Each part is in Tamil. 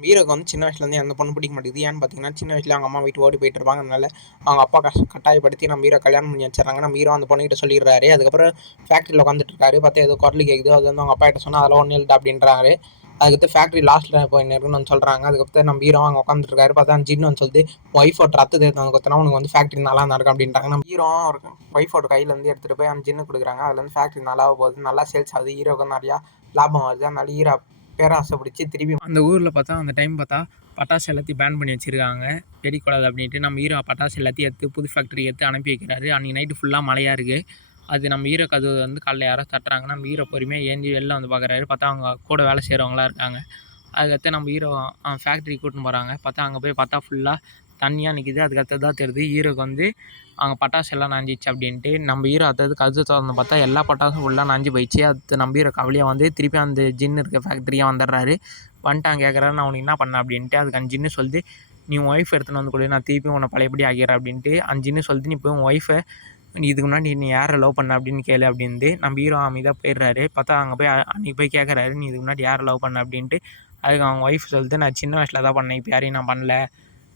ஹீரோக்கு வந்து சின்ன வயசுலேருந்தே அந்த பொண்ணு பிடிக்க மாட்டேங்குது. ஏன்னு பார்த்தீங்கன்னா, சின்ன வயசுல அவங்க அம்மா விட்டு ஓடி போயிட்டுருப்பாங்க. அதனால அவங்க அப்பா கட்டாயப்படுத்தி நம்ம ஹீரோ கல்யாணம் பண்ணி வச்சுறாங்க. நம்ம ஹீரோ அந்த பொண்ணுகிட்ட சொல்லிடுறாரு. அதுக்கப்புறம் ஃபேக்ட்ரியில் உட்காந்துட்டு இருக்காரு. பார்த்தா ஏதோ குரல் கேட்குது. அது வந்து அவங்க அப்பா கிட்ட சொன்னால் அதெல்லாம் ஒன்றும் இல்லைடா அப்படின்றாரு. அதுக்கடுத்து ஃபேக்ட்ரி லாஸ்ட்டில் போய் நிறுவனம்னு வந்து சொல்கிறாங்க. அதுக்கப்புறம் நம்ம ஹீரோ அங்கே உட்காந்துருக்காரு. பார்த்தா அந்த ஜின்னு வந்து சொல்லுது, ஒய்ஃபோட ரத்தத்தை எடுத்து வந்து கொத்தினா உனக்கு வந்து ஃபேக்ட்ரி நல்லா நடக்கும் அப்படின்றாங்க. நம்ம ஹீரோ ஒய்ஃபோட கையிலேருந்து எடுத்துகிட்டு போய் அந்த ஜின்னு கொடுக்குறாங்க. அதுல வந்து ஃபேக்ட்ரி நல்லா போகுது, நல்லா சேல்ஸ் ஆகுது, ஹீரோக்கு நிறையா லாபம் வருது. அதனால ஹீரோ பேராசை பிடிச்சி திருப்பி அந்த ஊரில் பார்த்தா அந்த டைம் பார்த்தா பட்டாசு எல்லாத்தையும் பேன் பண்ணி வச்சுருக்காங்க, வெடிக்கூடாது அப்படின்ட்டு. நம்ம ஹீரோ பட்டாசு எல்லாத்தையும் எடுத்து புது ஃபேக்ட்ரி எடுத்து அனுப்பி வைக்கிறாரு. அன்றைக்கி நைட்டு ஃபுல்லாக மழையாக இருக்குது. அது நம்ம ஹீரோ கதவு வந்து காலைல யாரோ தட்டுறாங்க. நம்ம ஹீரோ பொறுமையாக ஏஞ்சி வெளில வந்து பார்க்குறாரு. பார்த்தா அவங்க கூட வேலை செய்கிறவங்களாம் இருக்காங்க. அதுக்கடுத்து நம்ம ஹீரோ ஃபேக்ட்ரிக்கு கூட்டின்னு போகிறாங்க. பார்த்தா அங்கே போய் பார்த்தா ஃபுல்லாக தண்ணியாக நிற்கிது. அதுக்கடுத்து தான் தெரியுது ஹீரோக்கு வந்து அங்கே பட்டாசு எல்லாம் நனைஞ்சிச்சு அப்படின்ட்டு. நம்ம ஹீரோ அடுத்தது கதவு திறந்து பார்த்தா எல்லா பட்டாசும் ஃபுல்லாக நனைஞ்சி போயிடுச்சு. அடுத்து நம்ம ஹீரோ கவலையாக வந்து திருப்பி அந்த ஜின்னு இருக்க ஃபேக்ட்ரியாக வந்துடுறாரு. வந்துட்டான் கேட்குறாரு, நான் உனக்கு என்ன பண்ணேன் அப்படின்ட்டு. அதுக்கு அந்த ஜின்னு சொல்லுது, நீ உன் ஒய்ஃப் எடுத்துன்னு வந்து கொடு, நான் திருப்பி உன்னை பழையபடி ஆகிறேன் அப்படின்ட்டு. அந்த ஜின்னு சொல்லுது, நீ போய் உன் ஒய்ஃபை இதுக்கு முன்னாடி நீ யாரை லவ் பண்ண அப்படின்னு கேளு அப்படின்ட்டு. நம்ம ஹீரோ அமைதியாக போயிடுறாரு. பார்த்தா அங்கே போய் அன்றைக்கி போய் கேட்குறாரு, நீ இதுக்கு முன்னாடி யாரை லவ் பண்ண அப்படின்ட்டு. அதுக்கு அவங்க ஒய்ஃப் சொல்லிட்டு, நான் சின்ன வயசில் தான் பண்ணேன், இப்போ யாரையும் நான் பண்ணல,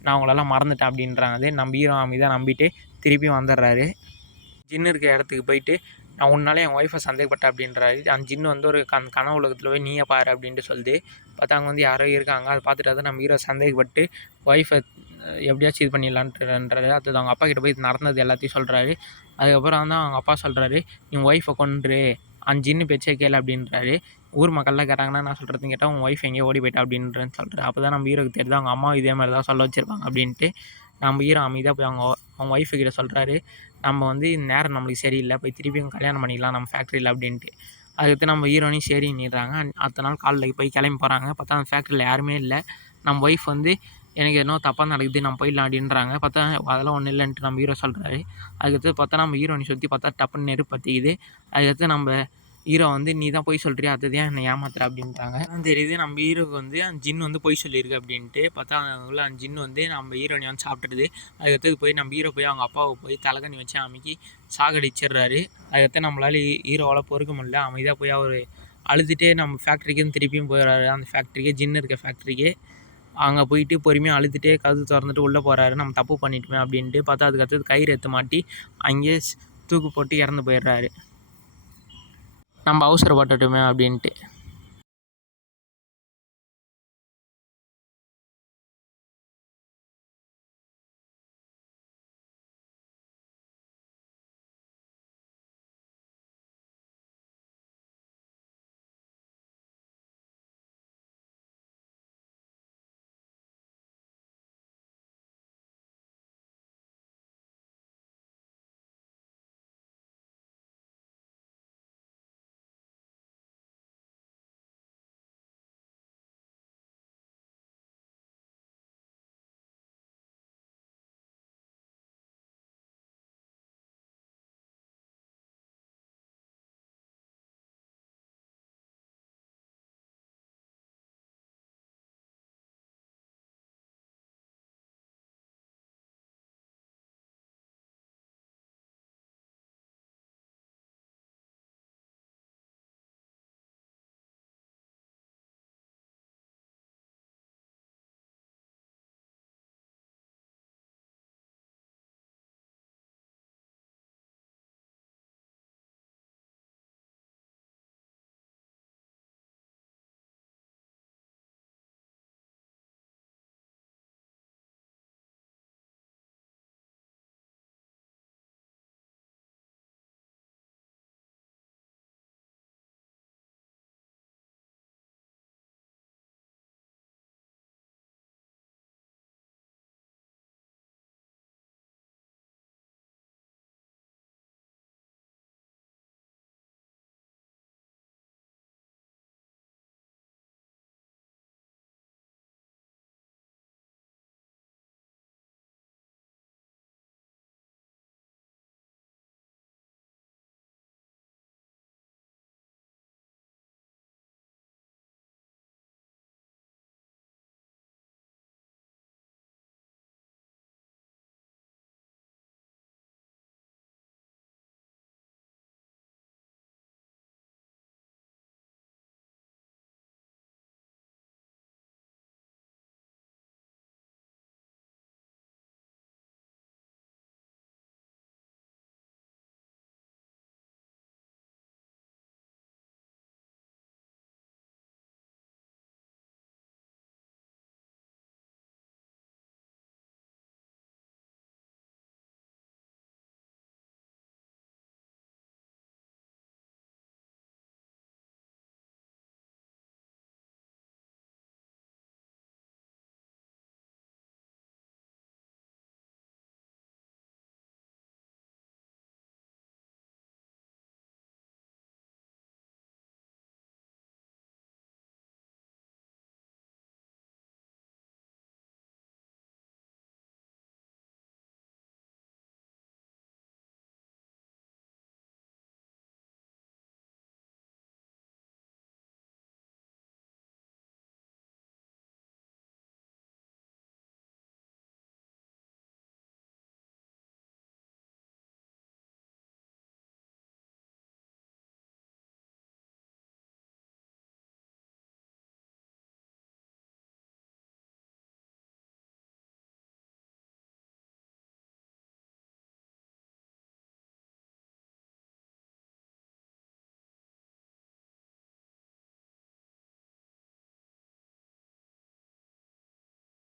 நான் அவங்களெல்லாம் மறந்துட்டேன் அப்படின்றாங்க. நம்ம ஹீரோ அமைதியாக நம்பிட்டு திருப்பி வந்துடுறாரு. ஜின்னு இருக்க இடத்துக்கு போயிட்டு, நான் உன்னாலே என் ஒய்ஃபை சந்தேகப்பட்டேன் அப்படின்றாரு. அந்த ஜின்னு வந்து ஒரு கனவு உலகத்தில் போய் நீயே பாரு அப்படின்ட்டு சொல்லுது. பார்த்தா அங்கே வந்து யாரோ இருக்காங்க. அதை பார்த்துட்டு தான் நம்ம ஹீரோ சந்தேகப்பட்டு ஒய்ஃபை எப்படியாச்சும் இது பண்ணிடலான்ட்டுன்றாரு. அது அவங்க அப்பா கிட்ட போய் நடந்தது எல்லாத்தையும் சொல்கிறாரு. அதுக்கப்புறம் தான் அவங்க அப்பா சொல்கிறாரு, நீ ஒய்ஃபை கொன்று அந்த ஜின்னு பேச்சே கேளு அப்படின்றாரு. ஊர் மக்கள்லாம் கேட்டாங்கன்னா நான் சொல்கிறதுன்னு கேட்டால் உங்கள் ஒய்ஃப் எங்கேயோ ஓடி போயிட்டா அப்படின்றேன்னு சொல்கிறாரு. அப்போ தான் நம்ம ஹீரோக்கு தெரியுது அவங்க அம்மா இதே மாதிரி தான் சொல்ல வச்சுருப்பாங்க அப்படின்ட்டு. நம்ம ஹீரோ அமைதியாக போய் அவங்க ஒய்ஃபு கிட்ட சொல்கிறாரு, நம்ம வந்து இந்த நேரம் நம்மளுக்கு சரியில்லை, போய் திருப்பியும் கல்யாணம் பண்ணிக்கலாம் நம்ம ஃபேக்ட்ரியில் அப்படின்ட்டு. அதுக்கடுத்து நம்ம ஹீரோனையும் சரின்னிடுறாங்க. அடுத்த நாள் காலைல போய் கிளம்பி போகிறாங்க. பார்த்தா அந்த ஃபேக்ட்ரியில் யாருமே இல்லை. நம்ம ஒய்ஃப் வந்து எனக்கு என்னோ தப்பாக நடக்குது, நம்ம போயிடலாம் அப்படின்றாங்க. பார்த்தா அதெல்லாம் ஒன்றும் இல்லைன்ட்டு நம்ம ஹீரோ சொல்கிறாரு. அதுக்கடுத்து பார்த்தா நம்ம ஹீரோனை சுற்றி பார்த்தா டப்புன்னு நெருப்பு பற்றிக்குது. அதுக்கடுத்து நம்ம ஹீரோ வந்து நீ தான் பொய் சொல்கிறியா, அது ஏன் என்னை ஏமாத்துற அப்படின்றாங்க. அதான் தெரியுது நம்ம ஹீரோக்கு வந்து அந்த ஜின் வந்து பொய் சொல்லியிருக்கு அப்படின்ட்டு. பார்த்தா உள்ள அந்த ஜின் வந்து நம்ம ஹீரோனை வந்து சாப்பிட்டுடுது. அதுக்கடுத்து போய் நம்ம ஹீரோ போய் அவங்க அப்பாவை போய் தலைகணி வச்சு அமைக்கி சாகடிச்சிடுறாரு. அதுக்கடுத்து நம்மளால் ஹீரோவால் பொறுக்க முடியல. அமைதியாக போய் அவர் அழுதுகிட்டே நம்ம ஃபேக்ட்ரிக்கு திருப்பியும் போயிடுறாரு. அந்த ஃபேக்ட்ரிக்கே ஜின்னு இருக்க ஃபேக்ட்ரிக்கே அங்கே போயிட்டு பொறுமையாக அழுதுகிட்டே கதவு திறந்துட்டு உள்ளே போகிறாரு. நம்ம தப்பு பண்ணிட்டோமே அப்படின்ட்டு. பார்த்தா அதுக்கடுத்தது கயிறு எடுத்து மாட்டி அங்கேயே தூக்கு போட்டு இறந்து போயிடுறாரு. நம்ம அவசரப்பட்டுட்டோமே அப்படின்ட்டு.